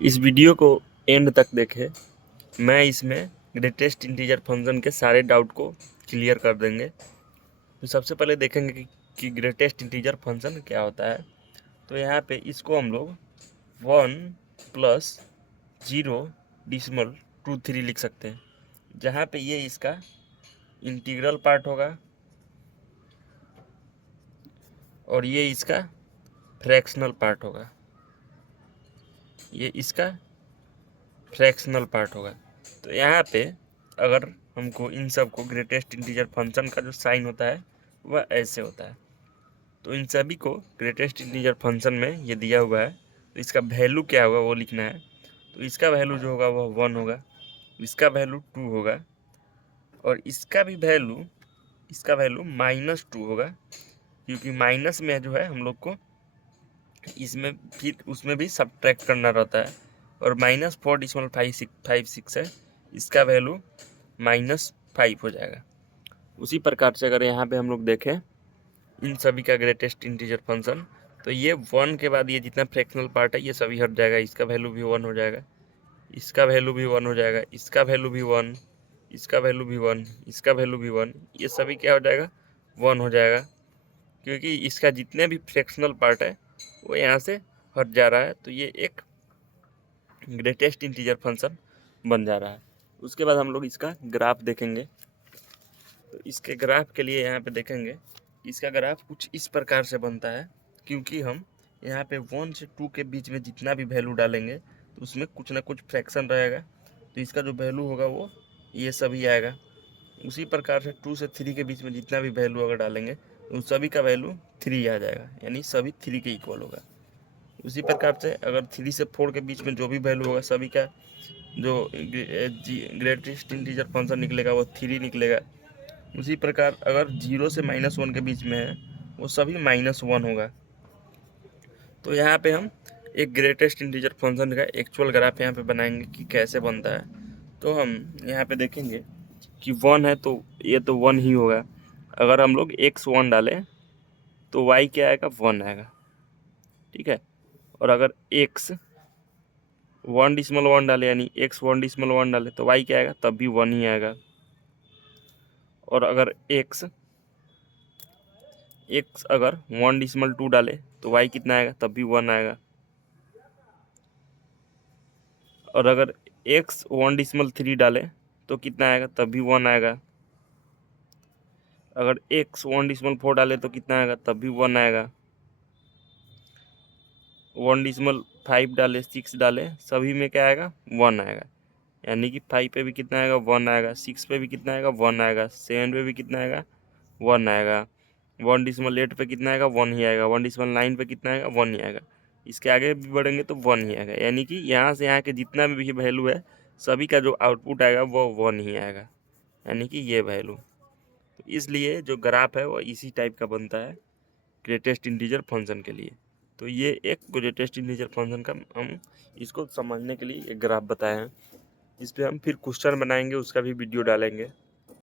इस वीडियो को एंड तक देखें। मैं इसमें ग्रेटेस्ट इंटीजर फंक्शन के सारे डाउट को क्लियर कर देंगे। तो सबसे पहले देखेंगे कि ग्रेटेस्ट इंटीजर फंक्शन क्या होता है। तो यहाँ पे इसको हम लोग 1+0.23 लिख सकते हैं, जहाँ पे ये इसका इंटीग्रल पार्ट होगा और ये इसका फ्रैक्शनल पार्ट होगा। ये इसका फ्रैक्शनल पार्ट होगा। तो यहाँ पे अगर हमको इन सब को ग्रेटेस्ट इंटीजर फंक्शन का जो साइन होता है वह ऐसे होता है। तो इन सभी को ग्रेटेस्ट इंटीजर फंक्शन में ये दिया हुआ है, तो इसका वैल्यू क्या होगा वो लिखना है। तो इसका वैल्यू जो होगा वह 1 होगा, इसका वैल्यू 2 होगा और इसका वैल्यू -2 होगा, क्योंकि माइनस में जो है हम लोग को इसमें फिर उसमें भी सब्ट्रैक्ट करना रहता है। और -4.56 है, इसका वैल्यू -5 हो जाएगा। उसी प्रकार से अगर यहाँ पे हम लोग देखें इन सभी का ग्रेटेस्ट इंटीजर फंक्शन, तो ये 1 के बाद ये जितना फ्रैक्शनल पार्ट है ये सभी हट जाएगा। इसका वैल्यू भी 1 हो जाएगा, इसका वैल्यू भी 1 हो जाएगा, इसका वैल्यू भी 1, इसका वैल्यू भी 1, इसका वैल्यू भी 1, ये सभी क्या हो जाएगा 1 हो जाएगा, क्योंकि इसका जितने भी फ्रैक्शनल पार्ट है वो यहाँ से हट जा रहा है। तो ये एक ग्रेटेस्ट इंटीजर फंक्शन बन जा रहा है। उसके बाद हम लोग इसका ग्राफ देखेंगे। तो इसके ग्राफ के लिए यहाँ पे देखेंगे, इसका ग्राफ कुछ इस प्रकार से बनता है, क्योंकि हम यहाँ पे 1 से 2 के बीच में जितना भी वैल्यू डालेंगे तो उसमें कुछ ना कुछ फ्रैक्शन रहेगा, तो इसका जो वैल्यू होगा वो ये सभी आएगा। उसी प्रकार से 2 से 3 के बीच में जितना भी वैल्यू अगर डालेंगे तो सभी का वैल्यू 3 आ जाएगा, यानी सभी 3 के इक्वल होगा। उसी प्रकार से अगर 3 से 4 के बीच में जो भी वैल्यू होगा सभी का जो ग्रेटेस्ट इंटीजर फंक्शन निकलेगा वो 3 निकलेगा। उसी प्रकार अगर 0 से -1 के बीच में है वो सभी -1 होगा। तो यहाँ पे हम एक ग्रेटेस्ट इंटीजर फंक्शन का एक्चुअल ग्राफ यहाँ पे बनाएंगे कि कैसे बनता है। तो हम यहाँ पे देखेंगे कि 1 है तो ये तो 1 ही होगा। अगर हम लोग x1 डालें तो y क्या आएगा 1 आएगा, ठीक है। और अगर x 1.1 डाले यानी x 1.1 डाले तो y क्या आएगा तब भी 1 ही आएगा। और अगर x अगर 1.2 डाले तो y कितना आएगा तब भी 1 आएगा। और अगर x 1.3 डाले तो कितना आएगा तब भी 1 आएगा। अगर x 1.4 डाले तो कितना आएगा तब भी 1 आएगा। 1.5 डाले 6 डाले सभी में क्या आएगा 1 आएगा, यानी कि 5 पे भी कितना आएगा 1 आएगा, 6 पे भी कितना आएगा 1 आएगा, 7 पे भी कितना आएगा 1 आएगा, 1.8 पे कितना आएगा 1 ही आएगा, 1.9 पे कितना आएगा 1 ही आएगा। इसके आगे भी बढ़ेंगे तो 1 ही आएगा, यानी कि यहाँ से यहाँ के जितना भी वैल्यू है सभी का जो आउटपुट आएगा वो 1 ही आएगा, यानी कि ये वैल्यू। तो इसलिए जो ग्राफ है वो इसी टाइप का बनता है ग्रेटेस्ट इंटीजर फंक्शन के लिए। तो ये एक ग्रेटेस्ट इंटीजर फंक्शन का हम इसको समझने के लिए एक ग्राफ बताए हैं। इस पर हम फिर क्वेश्चन बनाएंगे, उसका भी वीडियो डालेंगे।